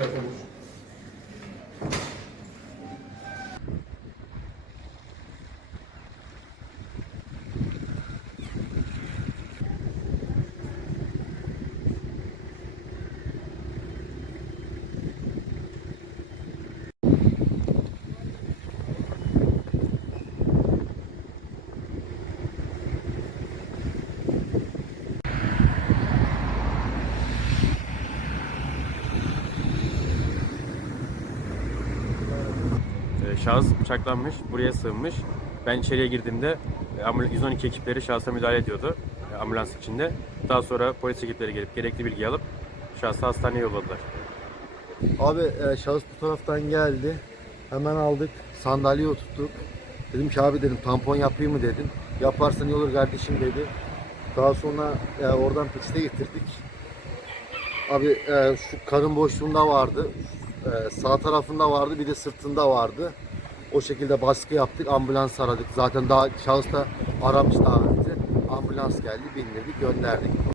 Gracias. Şahıs bıçaklanmış, buraya sığınmış. Ben içeriye girdiğimde e, ambul- 112 ekipleri şahsa müdahale ediyordu e, ambulans içinde. Daha sonra polis ekipleri gelip gerekli bilgi alıp şahsı hastaneye yolladılar. Abi e, şahıs bu taraftan geldi. Hemen aldık. Sandalyeye oturttuk. Dedim ki abi dedim tampon yapayım mı dedim. Yaparsan iyi olur kardeşim dedi. Daha sonra e, oradan peçete getirdik. Abi e, şu karın boşluğunda vardı. E, sağ tarafında vardı bir de sırtında vardı. O şekilde baskı yaptık. Ambulans aradık. Zaten daha şahıs da aramış daha önce. Ambulans geldi bindirdik gönderdik.